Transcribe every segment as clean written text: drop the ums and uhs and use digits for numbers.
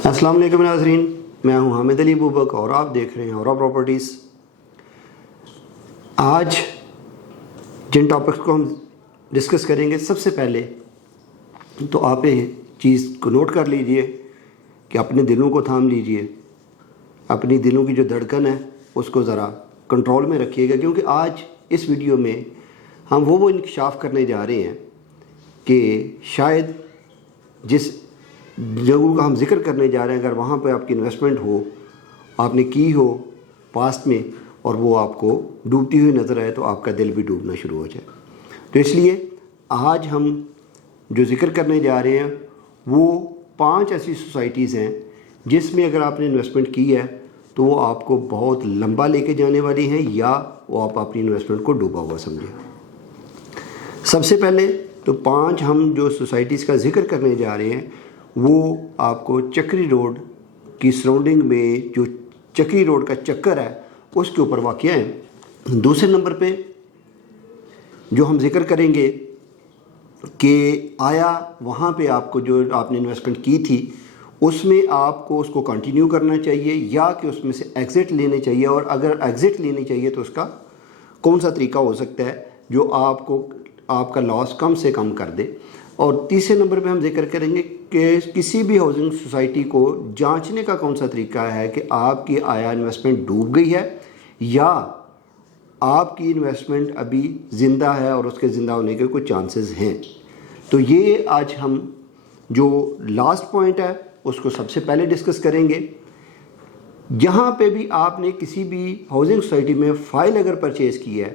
السلام علیکم ناظرین، میں ہوں حامد علی بوبک اور آپ دیکھ رہے ہیں اورا پراپرٹیز۔ آج جن ٹاپکس کو ہم ڈسکس کریں گے، سب سے پہلے تو آپ یہ چیز کو نوٹ کر لیجئے کہ اپنے دلوں کو تھام لیجئے، اپنی دلوں کی جو دھڑکن ہے اس کو ذرا کنٹرول میں رکھیے گا، کیونکہ آج اس ویڈیو میں ہم وہ انکشاف کرنے جا رہے ہیں کہ شاید جس جگہوں کا ہم ذکر کرنے جا رہے ہیں، اگر وہاں پہ آپ کی انویسٹمنٹ ہو، آپ نے کی ہو پاسٹ میں، اور وہ آپ کو ڈوبتی ہوئی نظر آئے، تو آپ کا دل بھی ڈوبنا شروع ہو جائے۔ تو اس لیے آج ہم جو ذکر کرنے جا رہے ہیں وہ 5 ایسی سوسائٹیز ہیں جس میں اگر آپ نے انویسٹمنٹ کی ہے تو وہ آپ کو بہت لمبا لے کے جانے والی ہیں، یا وہ آپ اپنی انویسٹمنٹ کو ڈوبا ہوا سمجھیں۔ سب سے پہلے تو 5 ہم جو سوسائٹیز کا ذکر کرنے جا رہے ہیں وہ آپ کو چکری روڈ کی سراؤنڈنگ میں، جو چکری روڈ کا چکر ہے اس کے اوپر واقع ہیں۔ دوسرے نمبر پہ جو ہم ذکر کریں گے کہ آیا وہاں پہ آپ کو جو آپ نے انویسٹمنٹ کی تھی اس میں آپ کو اس کو کنٹینیو کرنا چاہیے، یا کہ اس میں سے ایگزٹ لینے چاہیے، اور اگر ایگزٹ لینی چاہیے تو اس کا کون سا طریقہ ہو سکتا ہے جو آپ کا لاس کم سے کم کر دے۔ اور تیسرے نمبر پہ ہم ذکر کریں گے کہ کسی بھی ہاؤسنگ سوسائٹی کو جانچنے کا کون سا طریقہ ہے کہ آپ کی آیا انویسٹمنٹ ڈوب گئی ہے یا آپ کی انویسٹمنٹ ابھی زندہ ہے اور اس کے زندہ ہونے کے کچھ چانسز ہیں۔ تو یہ آج ہم جو لاسٹ پوائنٹ ہے اس کو سب سے پہلے ڈسکس کریں گے۔ جہاں پہ بھی آپ نے کسی بھی ہاؤسنگ سوسائٹی میں فائل اگر پرچیز کی ہے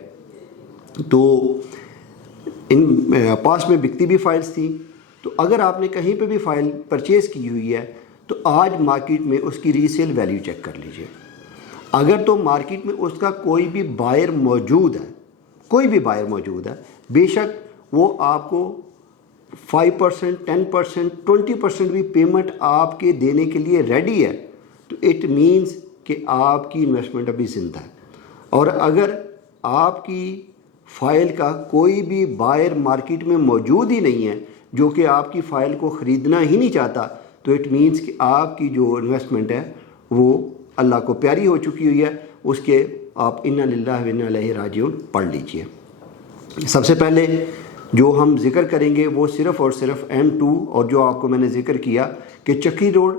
تو ان پاس میں بکتی بھی فائلز تھیں، تو اگر آپ نے کہیں پہ بھی فائل پرچیز کی ہوئی ہے تو آج مارکیٹ میں اس کی ری سیل ویلیو چیک کر لیجئے۔ اگر تو مارکیٹ میں اس کا کوئی بھی بائر موجود ہے، کوئی بھی بائر موجود ہے، بے شک وہ آپ کو 5%، 10%، 20% بھی پیمنٹ آپ کے دینے کے لیے ریڈی ہے، تو اٹ مینز کہ آپ کی انویسٹمنٹ ابھی زندہ ہے۔ اور اگر آپ کی فائل کا کوئی بھی بائر مارکیٹ میں موجود ہی نہیں ہے جو کہ آپ کی فائل کو خریدنا ہی نہیں چاہتا، تو اٹ مینز کہ آپ کی جو انویسٹمنٹ ہے وہ اللہ کو پیاری ہو چکی ہوئی ہے۔ اس کے آپ انا للہ و انا الیہ راجعون پڑھ لیجئے۔ سب سے پہلے جو ہم ذکر کریں گے وہ صرف اور صرف M2، اور جو آپ کو میں نے ذکر کیا کہ چکری روڈ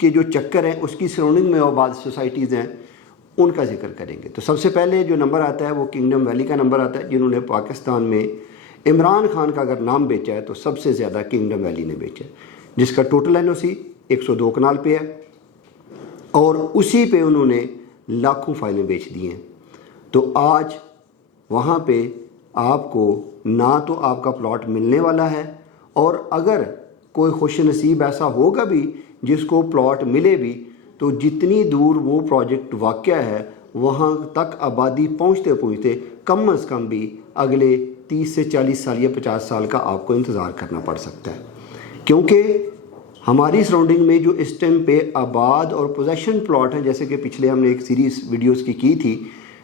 کے جو چکر ہیں اس کی سراؤنڈنگ میں اور بعض سوسائٹیز ہیں ان کا ذکر کریں گے۔ تو سب سے پہلے جو نمبر آتا ہے وہ کنگڈم ویلی کا نمبر آتا ہے، جنہوں نے پاکستان میں عمران خان کا اگر نام بیچا ہے تو سب سے زیادہ کنگڈم ویلی نے بیچا ہے، جس کا ٹوٹل NOC 102 کنال پہ ہے، اور اسی پہ انہوں نے لاکھوں فائلیں بیچ دی ہیں۔ تو آج وہاں پہ آپ کو نہ تو آپ کا پلاٹ ملنے والا ہے، اور اگر کوئی خوش نصیب ایسا ہوگا بھی جس کو پلاٹ ملے بھی، تو جتنی دور وہ پروجیکٹ واقع ہے وہاں تک آبادی پہنچتے پہنچتے کم از کم بھی اگلے 30 سے 40 سال یا 50 سال کا آپ کو انتظار کرنا پڑ سکتا ہے، کیونکہ ہماری سراؤنڈنگ میں جو اس ٹائم پہ آباد اور پوزیشن پلاٹ ہیں، جیسے کہ پچھلے ہم نے ایک سیریز ویڈیوز کی تھی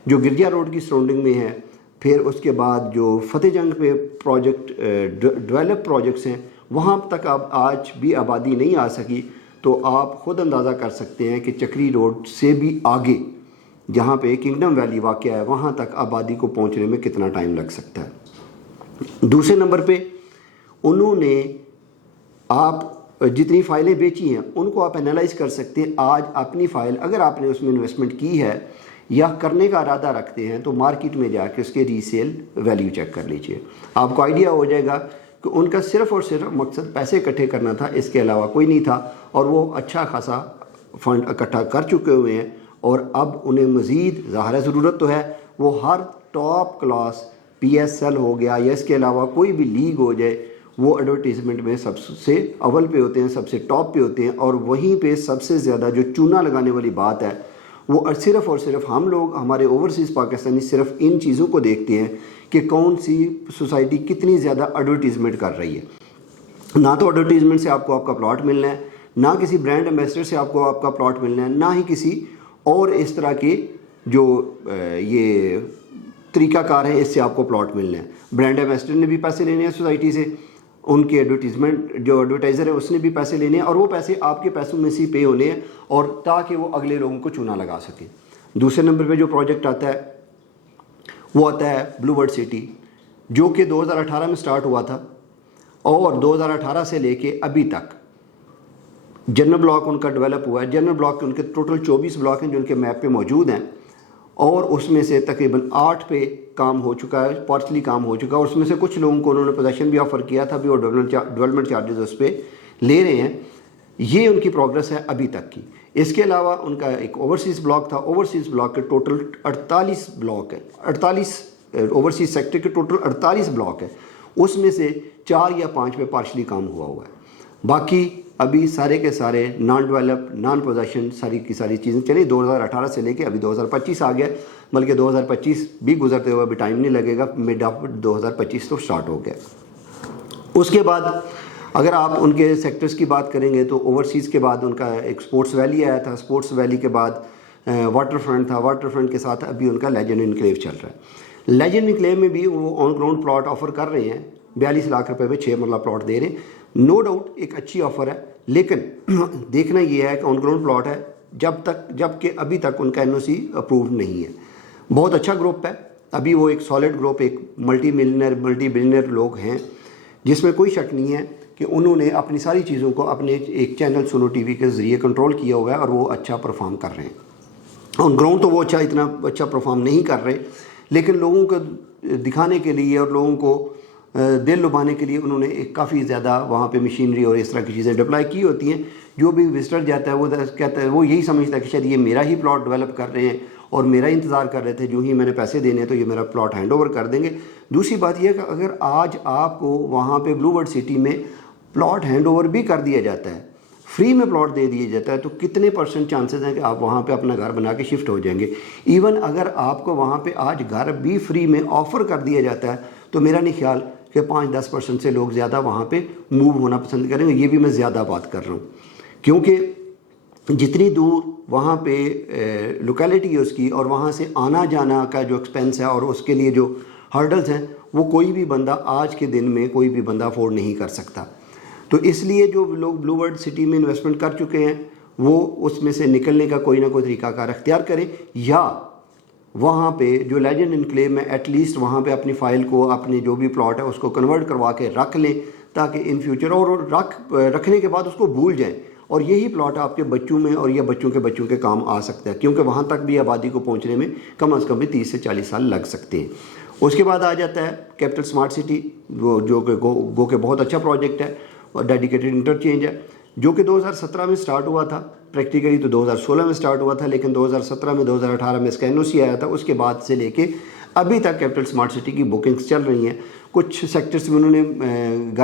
جو گرجا روڈ کی سراؤنڈنگ میں ہے، پھر اس کے بعد جو فتح جنگ پہ پروجیکٹ ڈیولپ پروجیکٹس ہیں وہاں تک اب آج بھی آبادی نہیں آ سکی، تو آپ خود اندازہ کر سکتے ہیں کہ چکری روڈ سے بھی آگے جہاں پہ کنگڈم ویلی واقع ہے وہاں تک آبادی کو پہنچنے میں کتنا ٹائم لگ سکتا ہے۔ دوسرے نمبر پہ انہوں نے آپ جتنی فائلیں بیچی ہیں ان کو آپ انالائز کر سکتے ہیں۔ آج اپنی فائل اگر آپ نے اس میں انویسٹمنٹ کی ہے یا کرنے کا ارادہ رکھتے ہیں تو مارکیٹ میں جا کے اس کے ری سیل ویلیو چیک کر لیجئے، آپ کو آئیڈیا ہو جائے گا کہ ان کا صرف اور صرف مقصد پیسے اکٹھے کرنا تھا، اس کے علاوہ کوئی نہیں تھا، اور وہ اچھا خاصا فنڈ اکٹھا کر چکے ہوئے ہیں، اور اب انہیں مزید ظاہر ضرورت تو ہے، وہ ہر ٹاپ کلاس PSL ہو گیا یا اس کے علاوہ کوئی بھی لیگ ہو جائے، وہ ایڈورٹیزمنٹ میں سب سے اول پہ ہوتے ہیں، سب سے ٹاپ پہ ہوتے ہیں، اور وہیں پہ سب سے زیادہ جو چونا لگانے والی بات ہے وہ صرف اور صرف ہم لوگ، ہمارے اوورسیز پاکستانی صرف ان چیزوں کو دیکھتے ہیں کہ کون سی سوسائٹی کتنی زیادہ ایڈورٹیزمنٹ کر رہی ہے۔ نہ تو ایڈورٹیزمنٹ سے آپ کا پلاٹ ملنا ہے، نہ کسی برانڈ ایمبیسڈر سے آپ کا پلاٹ ملنا ہے، نہ ہی کسی اور اس طرح کے جو یہ طریقہ کار ہے اس سے آپ کو پلاٹ ملنا ہے۔ برانڈ ایمبیسڈر نے بھی پیسے لینے ہیں سوسائٹی سے، ان کے ایڈورٹیزمنٹ جو ایڈورٹائزر ہے اس نے بھی پیسے لینے ہیں اور وہ پیسے آپ کے پیسوں میں سے پے ہونے ہیں اور تاکہ وہ اگلے لوگوں کو چونا لگا سکیں. دوسرے نمبر پہ جو پروجیکٹ آتا ہے وہ آتا ہے بلو برڈ سٹی جو کہ 2018 میں سٹارٹ ہوا تھا اور 2018 سے لے کے ابھی تک جنرل بلاک ان کا ڈیولپ ہوا ہے. جنرل بلاک کے ان کے ٹوٹل 24 بلاک ہیں جو ان کے میپ پہ موجود ہیں اور اس میں سے تقریباً 8 پہ کام ہو چکا ہے, پارشلی کام ہو چکا ہے. اور اس میں سے کچھ لوگوں کو انہوں نے پوزیشن بھی آفر کیا تھا, بھی وہ ڈیولپمنٹ چارجز اس پہ لے رہے ہیں. یہ ان کی پروگرس ہے ابھی تک کی. اس کے علاوہ ان کا ایک اوورسیز بلاک تھا. اوورسیز بلاک کے ٹوٹل 48 بلاک ہے, 48 اوورسیز سیکٹر کے ٹوٹل 48 بلاک ہے. اس میں سے 4 یا 5 پہ پارشلی کام ہوا ہے. باقی ابھی سارے کے سارے نان ڈیولپ نان پوزیشن ساری کی ساری چیزیں چلی. 2018 سے لے کے ابھی 2025 آ گیا, بلکہ 2025 بھی گزرتے ہوئے ابھی ٹائم نہیں لگے گا, مڈ آف 2025 تو سٹارٹ ہو گیا. اس کے بعد اگر آپ ان کے سیکٹرز کی بات کریں گے تو اوورسیز کے بعد ان کا ایک اسپورٹس ویلی آیا تھا. اسپورٹس ویلی کے بعد واٹر فرنٹ تھا. واٹر فرنٹ کے ساتھ ابھی ان کا لیجنڈ انکلیو چل رہا ہے. لیجنڈ انکلیو میں بھی وہ آن گراؤنڈ پلاٹ آفر کر رہے ہیں. 42 لاکھ روپے پہ 6 مرلہ پلاٹ دے رہے ہیں. نو ڈاؤٹ ایک اچھی آفر ہے, لیکن دیکھنا یہ ہے کہ آن گراؤنڈ پلاٹ ہے جب کہ ابھی تک ان کا NOC اپرووڈ نہیں ہے. بہت اچھا گروپ ہے ابھی, وہ ایک سالڈ گروپ, ایک ملٹی بلینئر لوگ ہیں جس میں کوئی شک نہیں ہے کہ انہوں نے اپنی ساری چیزوں کو اپنے ایک چینل سنو ٹی وی کے ذریعے کنٹرول کیا ہوا ہے اور وہ اچھا پرفارم کر رہے ہیں. آن گراؤنڈ تو وہ اتنا اچھا پرفارم نہیں کر رہے, لیکن لوگوں کو دکھانے کے لیے اور لوگوں کو دل لبھانے کے لیے انہوں نے ایک کافی زیادہ وہاں پہ مشینری اور اس طرح کی چیزیں ڈپلائی کی ہوتی ہیں. جو بھی وزٹر جاتا ہے وہ کہتا ہے, وہ یہی سمجھتا ہے کہ شاید یہ میرا ہی پلاٹ ڈیولپ کر رہے ہیں اور میرا انتظار کر رہے تھے, جو ہی میں نے پیسے دینے ہیں تو یہ میرا پلاٹ ہینڈ اوور کر دیں گے. دوسری بات یہ ہے کہ اگر آج آپ کو وہاں پہ بلو برڈ سٹی میں پلاٹ ہینڈ اوور بھی کر دیا جاتا ہے, فری میں پلاٹ دے دیا جاتا ہے, تو کتنے % چانسز ہیں کہ آپ وہاں پہ اپنا گھر بنا کے شفٹ ہو جائیں گے. ایون اگر آپ کو وہاں پہ آج گھر بھی فری میں آفر کر دیا جاتا ہے تو میرا نہیں خیال کہ 5-10% سے لوگ زیادہ وہاں پہ موو ہونا پسند کریں گے. یہ بھی میں زیادہ بات کر رہا ہوں, کیونکہ جتنی دور وہاں پہ لوکیلٹی ہے اس کی اور وہاں سے آنا جانا کا جو ایکسپینس ہے اور اس کے لیے جو ہرڈلز ہیں وہ کوئی بھی بندہ آج کے دن میں کوئی بھی بندہ افورڈ نہیں کر سکتا. تو اس لیے جو لوگ بلو برڈ سٹی میں انویسٹمنٹ کر چکے ہیں وہ اس میں سے نکلنے کا کوئی نہ کوئی طریقہ کار اختیار کریں, یا وہاں پہ جو لیجنڈ انکلیو میں ایٹ لیسٹ وہاں پہ اپنی فائل کو, اپنی جو بھی پلاٹ ہے اس کو کنورٹ کروا کے رکھ لیں تاکہ ان فیوچر اور رکھنے کے بعد اس کو بھول جائیں اور یہی پلاٹ آپ کے بچوں میں اور یا بچوں کے کام آ سکتا ہے, کیونکہ وہاں تک بھی آبادی کو پہنچنے میں کم از کم بھی 30 سے 40 سال لگ سکتے ہیں. اس کے بعد آ جاتا ہے کیپٹل اسمارٹ سٹی, جو کہ گو کہ بہت اچھا پروجیکٹ ہے اور ڈیڈیکیٹڈ انٹرچینج ہے, جو کہ 2017 میں سٹارٹ ہوا تھا. پریکٹیکلی تو 2016 میں سٹارٹ ہوا تھا, لیکن 2017 میں 2018 میں اس کا NOC آیا تھا. اس کے بعد سے لے کے ابھی تک کیپٹل اسمارٹ سٹی کی بکنگز چل رہی ہیں. کچھ سیکٹرز میں انہوں نے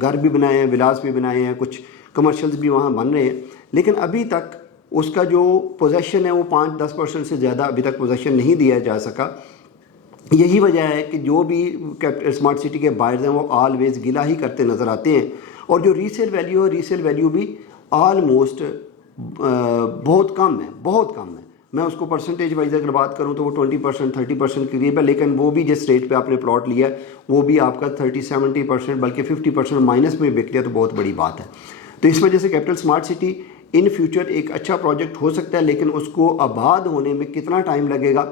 گھر بھی بنائے ہیں, ولاز بھی بنائے ہیں, کچھ کمرشلز بھی وہاں بن رہے ہیں, لیکن ابھی تک اس کا جو پوزیشن ہے وہ 5-10% سے زیادہ ابھی تک پوزیشن نہیں دیا جا سکا. یہی وجہ ہے کہ جو بھی اسمارٹ سٹی کے بائرز ہیں وہ آلویز گلہ ہی کرتے نظر آتے ہیں, اور جو ریسیل ویلیو بھی آلموسٹ بہت کم ہے. میں اس کو پرسنٹیج وائز اگر بات کروں تو وہ 20% 30% کے قریب ہے, لیکن وہ بھی جس ریٹ پہ آپ نے پلاٹ لیا ہے وہ بھی آپ کا 30-70% بلکہ 50% مائنس میں بک لیا, تو بہت بڑی بات ہے. تو اس وجہ سے capital smart city in future ایک اچھا پروجیکٹ ہو سکتا ہے, لیکن اس کو آباد ہونے میں کتنا ٹائم لگے گا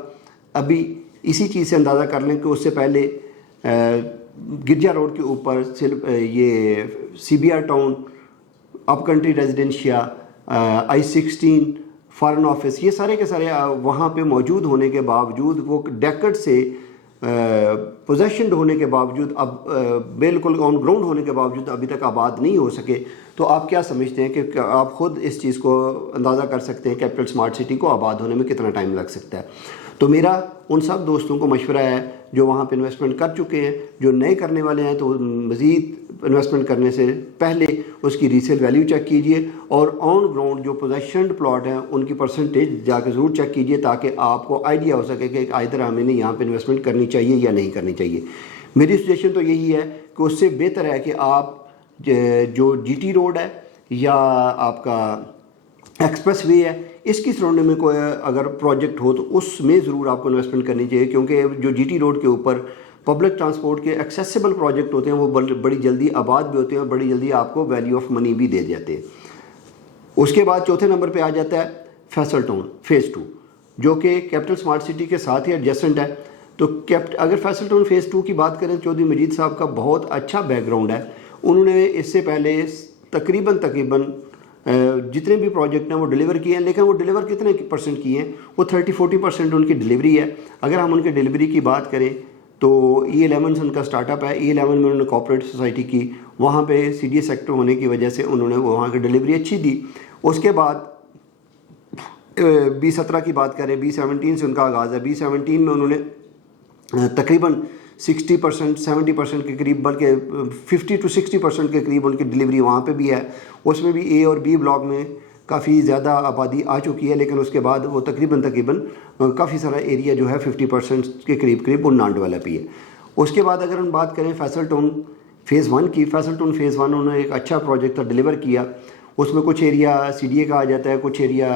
ابھی اسی چیز سے اندازہ کر لیں کہ اس سے پہلے گرجا روڈ کے اوپر یہ CBR ٹاؤن, اپ کنٹری ریزیڈنشیا, I-16 فارن آفس, یہ سارے کے سارے وہاں پہ موجود ہونے کے باوجود, وہ ڈیکڈ سے پوزیشنڈ ہونے کے باوجود, اب بالکل آن گراؤنڈ ہونے کے باوجود ابھی تک آباد نہیں ہو سکے. تو آپ کیا سمجھتے ہیں کہ آپ خود اس چیز کو اندازہ کر سکتے ہیں کیپٹل اسمارٹ سٹی کو آباد ہونے میں کتنا ٹائم لگ سکتا ہے. تو میرا ان سب دوستوں کو مشورہ ہے جو وہاں پہ انویسٹمنٹ کر چکے ہیں, جو نئے کرنے والے ہیں, تو مزید انویسٹمنٹ کرنے سے پہلے اس کی ریسیل ویلیو چیک کیجئے, اور آن گراؤنڈ جو پوزیشنڈ پلاٹ ہیں ان کی پرسنٹیج جا کے ضرور چیک کیجئے, تاکہ آپ کو آئیڈیا ہو سکے کہ ادھر ہمیں یہاں پہ انویسٹمنٹ کرنی چاہیے یا نہیں کرنی چاہیے. میری سجیشن تو یہی ہے کہ اس سے بہتر ہے کہ آپ جو GT روڈ ہے یا آپ کا ایکسپریس وے ہے, اس کی سراؤنڈنگ میں کوئی اگر پروجیکٹ ہو تو اس میں ضرور آپ کو انویسٹمنٹ کرنی چاہیے, کیونکہ جو GT روڈ کے اوپر پبلک ٹرانسپورٹ کے ایکسیسیبل پروجیکٹ ہوتے ہیں، وہ بڑی جلدی آباد بھی ہوتے ہیں اور بڑی جلدی آپ کو ویلیو آف منی بھی دے جاتے ہیں۔ اس کے بعد چوتھے نمبر پہ آ جاتا ہے فیصل ٹاؤن فیز 2، جو کہ کیپٹل سمارٹ سٹی کے ساتھ ہی ایڈجسٹنٹ ہے۔ تو اگر فیصل ٹاؤن فیز 2 کی بات کریں، چودھری مجید صاحب کا بہت اچھا بیک گراؤنڈ ہے۔ انہوں نے اس سے پہلے تقریباً جتنے بھی پروجیکٹ ہیں وہ ڈیلیور کیے ہیں، لیکن وہ ڈیلیور کتنے پرسنٹ کیے ہیں؟ وہ 30-40% ان کی ڈیلیوری ہے۔ اگر ہم ان کی ڈیلیوری کی بات کریں تو E11 ان کا سٹارٹ اپ ہے، E11 میں انہوں نے کوآپریٹو سوسائٹی کی، وہاں پہ CDA سیکٹر ہونے کی وجہ سے انہوں نے وہاں کی ڈیلیوری اچھی دی۔ اس کے بعد B17 کی بات کریں، B17 سے ان کا آغاز ہے۔ B17 میں انہوں نے تقریباً 60%, 70% کے قریب، بلکہ 50-60% کے قریب ان کی ڈیلیوری وہاں پہ بھی ہے۔ اس میں بھی A اور B بلاک میں کافی زیادہ آبادی آ چکی ہے، لیکن اس کے بعد وہ تقریباً کافی سارا ایریا جو ہے 50% کے قریب وہ نان ڈیولپ ہی ہے۔ اس کے بعد اگر ہم بات کریں فیصل ٹاؤن فیز 1 کی، فیصل ٹاؤن فیز 1 انہوں نے ایک اچھا پروجیکٹ تھا، ڈیلیور کیا۔ اس میں کچھ ایریا CDA کا آ جاتا ہے، کچھ ایریا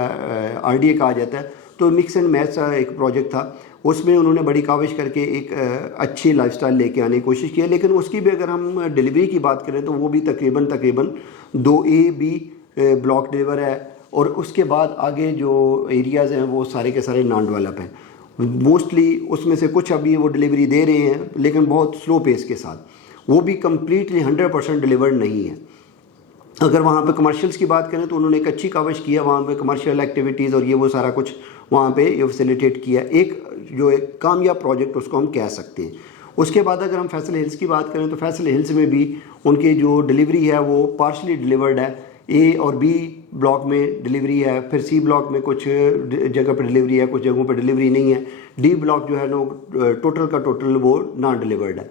RDA کا آ جاتا ہے، تو مکس اینڈ میچ کا ایک پروجیکٹ تھا۔ اس میں انہوں نے بڑی کاوش کر کے ایک اچھی لائف سٹائل لے کے آنے کی کوشش کی ہے، لیکن اس کی بھی اگر ہم ڈیلیوری کی بات کریں تو وہ بھی تقریباً 2A B بلاک ڈیلیور ہے، اور اس کے بعد آگے جو ایریاز ہیں وہ سارے کے سارے نان ڈیولپ ہیں۔ موسٹلی اس میں سے کچھ ابھی وہ ڈیلیوری دے رہے ہیں، لیکن بہت سلو پیس کے ساتھ، وہ بھی کمپلیٹلی 100% ڈیلیورڈ نہیں ہے۔ اگر وہاں پہ کمرشلس کی بات کریں تو انہوں نے ایک اچھی کاوش کیا، وہاں پہ کمرشل ایکٹیویٹیز اور یہ وہ سارا کچھ وہاں پہ یہ فیسیلیٹیٹ کیا، ایک کامیاب پروجیکٹ اس کو ہم کہہ سکتے ہیں۔ اس کے بعد اگر ہم فیصل ہلز کی بات کریں تو فیصل ہلز میں بھی ان کی جو ڈیلیوری ہے وہ پارشلی ڈیلیورڈ ہے۔ A اور B بلاک میں ڈیلیوری ہے، پھر C بلاک میں کچھ جگہ پہ ڈیلیوری ہے، کچھ جگہوں پہ ڈیلیوری نہیں ہے۔ D بلاک جو ہے نا ٹوٹل کا ٹوٹل وہ نان ڈیلیورڈ ہے۔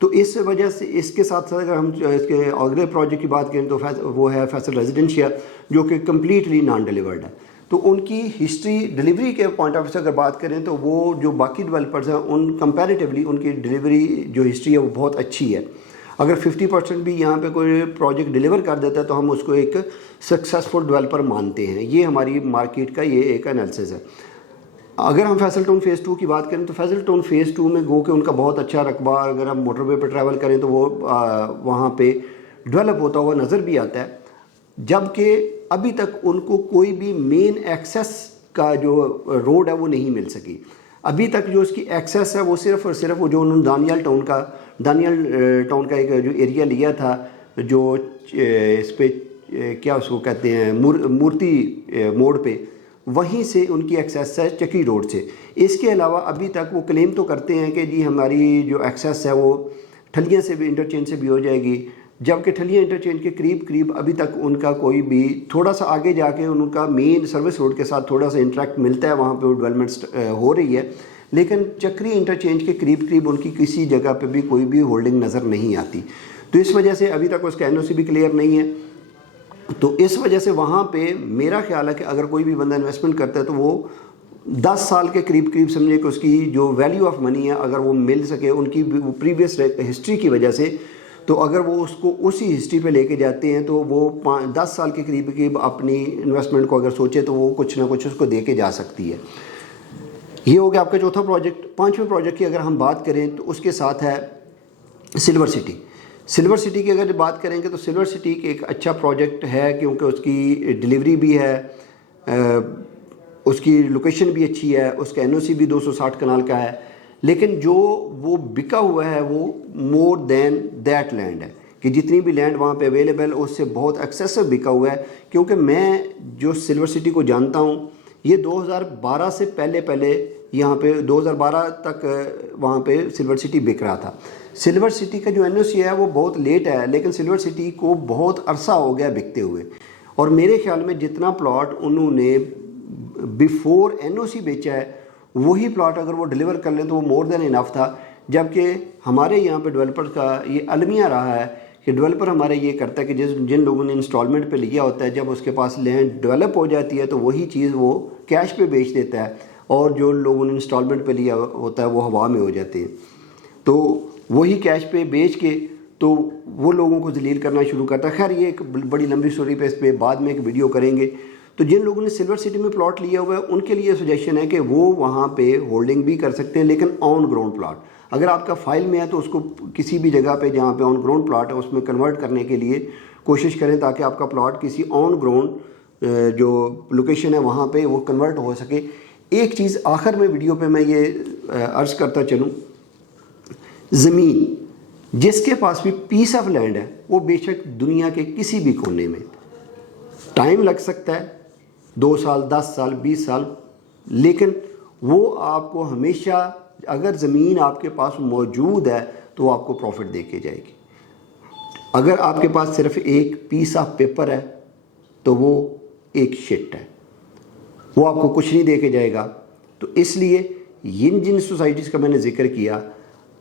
تو اس وجہ سے اس کے ساتھ ساتھ اگر ہم اس کے اگلے پروجیکٹ کی بات کریں تو وہ ہے فیصل ریزیڈنشیا، جو کہ کمپلیٹلی نان ڈیلیورڈ ہے۔ تو ان کی ہسٹری ڈیلیوری کے پوائنٹ آف ویو سے اگر بات کریں تو وہ جو باقی ڈیولپرز ہیں ان کمپیریٹیولی ان کی ڈیلیوری جو ہسٹری ہے وہ بہت اچھی ہے۔ اگر 50% بھی یہاں پہ کوئی پروجیکٹ ڈیلیور کر دیتا ہے تو ہم اس کو ایک سکسیسفل ڈیولپر مانتے ہیں۔ یہ ہماری مارکیٹ کا یہ ایک انالیسس ہے۔ اگر ہم فیصل ٹاؤن فیز 2 کی بات کریں تو فیصل ٹاؤن فیز 2 میں گو کہ ان کا بہت اچھا رقبہ، اگر ہم موٹر وے پہ ٹریول کریں تو وہ وہاں پہ ڈیولپ ہوتا ہوا نظر بھی آتا ہے، جبکہ ابھی تک ان کو کوئی بھی مین ایکسیس کا جو روڈ ہے وہ نہیں مل سکی۔ ابھی تک جو اس کی ایکسیس ہے وہ صرف اور صرف وہ جو انہوں نے دانیال ٹاؤن کا ایک جو ایریا لیا تھا، جو اس پہ کیا اس کو کہتے ہیں مورتی موڑ پہ، وہیں سے ان کی ایکسیس ہے چکی روڈ سے۔ اس کے علاوہ ابھی تک وہ کلیم تو کرتے ہیں کہ جی ہماری جو ایکسیس ہے وہ ٹھلیاں سے بھی انٹرچینج سے بھی ہو جائے گی، جبکہ ٹھلیاں انٹرچینج کے قریب ابھی تک ان کا کوئی بھی تھوڑا سا آگے جا کے ان کا مین سروس روڈ کے ساتھ تھوڑا سا انٹریکٹ ملتا ہے، وہاں پہ وہ ڈیولپمنٹ ہو رہی ہے، لیکن چکری انٹرچینج کے قریب ان کی کسی جگہ پہ بھی کوئی بھی ہولڈنگ نظر نہیں آتی۔ تو اس وجہ سے ابھی تک اس کا NOC بھی کلیئر نہیں ہے۔ تو اس وجہ سے وہاں پہ میرا خیال ہے کہ اگر کوئی بھی بندہ انویسٹمنٹ کرتا ہے تو وہ 10 سال کے قریب سمجھے کہ اس کی جو ویلیو آف منی ہے اگر وہ مل سکے ان کی پریویس ہسٹری کی وجہ سے، تو اگر وہ اس کو اسی ہسٹری پہ لے کے جاتے ہیں تو وہ 10 سال کے قریب اپنی انویسٹمنٹ کو اگر سوچے تو وہ کچھ نہ کچھ اس کو دے کے جا سکتی ہے۔ یہ ہو گیا آپ کا چوتھا پروجیکٹ۔ پانچویں پروجیکٹ کی اگر ہم بات کریں تو اس کے ساتھ ہے سلور سٹی۔ سلور سٹی کی اگر بات کریں گے تو سلور سٹی ایک اچھا پروجیکٹ ہے، کیونکہ اس کی ڈیلیوری بھی ہے، اس کی لوکیشن بھی اچھی ہے، اس کا NOC بھی 260 کنال کا ہے، لیکن جو وہ بکا ہوا ہے وہ مور دین دیٹ لینڈ ہے، کہ جتنی بھی لینڈ وہاں پہ اویلیبل اس سے بہت ایکسیسو بکا ہوا ہے۔ کیونکہ میں جو سلور سٹی کو جانتا ہوں یہ 2012 سے پہلے یہاں پہ 2012 تک وہاں پہ سلور سٹی بک رہا تھا۔ سلور سٹی کا جو NOC ہے وہ بہت لیٹ ہے، لیکن سلور سٹی کو بہت عرصہ ہو گیا بکتے ہوئے، اور میرے خیال میں جتنا پلاٹ انہوں نے بیفور NOC بیچا ہے وہی پلاٹ اگر وہ ڈیلیور کر لیں تو وہ مور دین انف تھا۔ جبکہ ہمارے یہاں پہ ڈیولپر کا یہ المیہ رہا ہے کہ ڈیولپر ہمارے یہ کرتا ہے کہ جن لوگوں نے انسٹالمنٹ پہ لیا ہوتا ہے، جب اس کے پاس لینڈ ڈیولپ ہو جاتی ہے تو وہی چیز وہ کیش پہ بیچ دیتا ہے، اور جو لوگوں نے انسٹالمنٹ پہ لیا ہوتا ہے وہ ہوا میں ہو جاتے ہیں۔ تو وہی کیش پہ بیچ کے تو وہ لوگوں کو ذلیل کرنا شروع کرتا ہے۔ خیر یہ ایک بڑی لمبی سٹوری پہ، اس پہ بعد میں ایک ویڈیو کریں گے۔ تو جن لوگوں نے سلور سٹی میں پلاٹ لیا ہوا ہے ان کے لیے سجیشن ہے کہ وہ وہاں پہ ہولڈنگ بھی کر سکتے ہیں، لیکن آن گراؤنڈ پلاٹ۔ اگر آپ کا فائل میں ہے تو اس کو کسی بھی جگہ پہ جہاں پہ آن گراؤنڈ پلاٹ ہے اس میں کنورٹ کرنے کے لیے کوشش کریں تاکہ آپ کا پلاٹ کسی آن گراؤنڈ جو لوکیشن ہے وہاں پہ وہ کنورٹ ہو سکے۔ ایک چیز آخر میں ویڈیو پہ میں یہ عرض کرتا چلوں، زمین جس کے پاس بھی پیس آف لینڈ ہے وہ بے شک دنیا کے کسی بھی کونے میں، ٹائم لگ سکتا ہے 2 سال 10 سال 20 سال، لیکن وہ آپ کو ہمیشہ، اگر زمین آپ کے پاس موجود ہے تو وہ آپ کو پروفٹ دے کے جائے گی۔ اگر آپ کے پاس صرف ایک پیس آف پیپر ہے تو وہ ایک شٹ ہے، وہ آپ کو کچھ نہیں دے کے جائے گا۔ تو اس لیے جن سوسائٹیز کا میں نے ذکر کیا،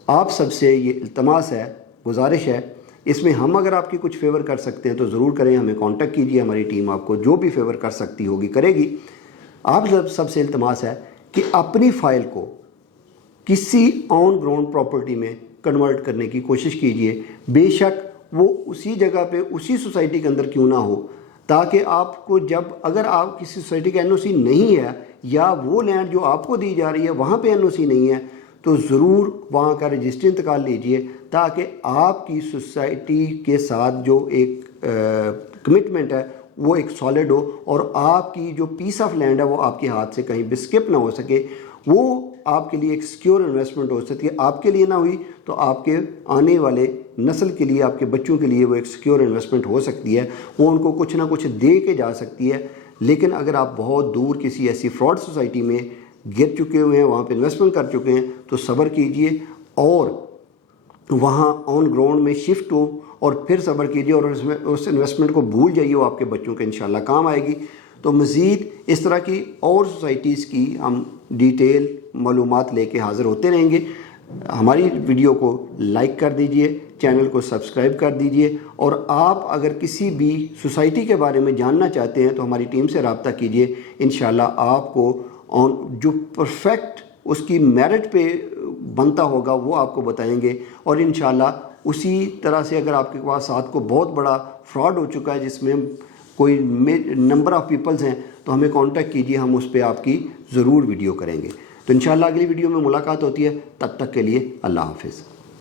آپ سب سے یہ التماس ہے، گزارش ہے، اس میں ہم اگر آپ کی کچھ فیور کر سکتے ہیں تو ضرور کریں، ہمیں کانٹیکٹ کیجیے، ہماری ٹیم آپ کو جو بھی فیور کر سکتی ہوگی کرے گی۔ آپ سب سے التماس ہے کہ اپنی فائل کو کسی آن گراؤنڈ پراپرٹی میں کنورٹ کرنے کی کوشش کیجیے، بے شک وہ اسی جگہ پہ اسی سوسائٹی کے اندر کیوں نہ ہو، تاکہ آپ کو جب اگر آپ کسی سوسائٹی کا NOC نہیں ہے یا وہ لینڈ جو آپ کو دی جا رہی ہے وہاں پہ NOC نہیں ہے تو ضرور وہاں کا رجسٹری انتقال لیجئے، تاکہ آپ کی سوسائٹی کے ساتھ جو ایک کمٹمنٹ ہے وہ ایک سالڈ ہو، اور آپ کی جو پیس آف لینڈ ہے وہ آپ کے ہاتھ سے کہیں بھی اسکپ نہ ہو سکے، وہ آپ کے لیے ایک سیکیور انویسٹمنٹ ہو سکتی ہے۔ آپ کے لیے نہ ہوئی تو آپ کے آنے والے نسل کے لیے، آپ کے بچوں کے لیے وہ ایک سیکیور انویسٹمنٹ ہو سکتی ہے، وہ ان کو کچھ نہ کچھ دے کے جا سکتی ہے۔ لیکن اگر آپ بہت دور کسی ایسی فراڈ سوسائٹی میں گر چکے ہوئے ہیں، وہاں پہ انویسٹمنٹ کر چکے ہیں، تو صبر کیجئے اور وہاں آن گراؤنڈ میں شفٹ ہو، اور پھر صبر کیجئے اور اس انویسٹمنٹ کو بھول جائیے، وہ آپ کے بچوں کے انشاءاللہ کام آئے گی۔ تو مزید اس طرح کی اور سوسائٹیز کی ہم ڈیٹیل معلومات لے کے حاضر ہوتے رہیں گے۔ ہماری ویڈیو کو لائک کر دیجئے، چینل کو سبسکرائب کر دیجئے، اور آپ اگر کسی بھی سوسائٹی کے بارے میں جاننا چاہتے ہیں تو ہماری ٹیم سے رابطہ کیجئے، انشاءاللہ آپ کو جو پرفیکٹ اس کی میرٹ پہ بنتا ہوگا وہ آپ کو بتائیں گے، اور انشاءاللہ اسی طرح سے اگر آپ کے پاس ساتھ کو بہت بڑا فراڈ ہو چکا ہے جس میں کوئی نمبر آف پیپلز ہیں تو ہمیں کانٹیکٹ کیجئے، ہم اس پہ آپ کی ضرور ویڈیو کریں گے۔ تو انشاءاللہ اگلی ویڈیو میں ملاقات ہوتی ہے، تب تک کے لیے اللہ حافظ۔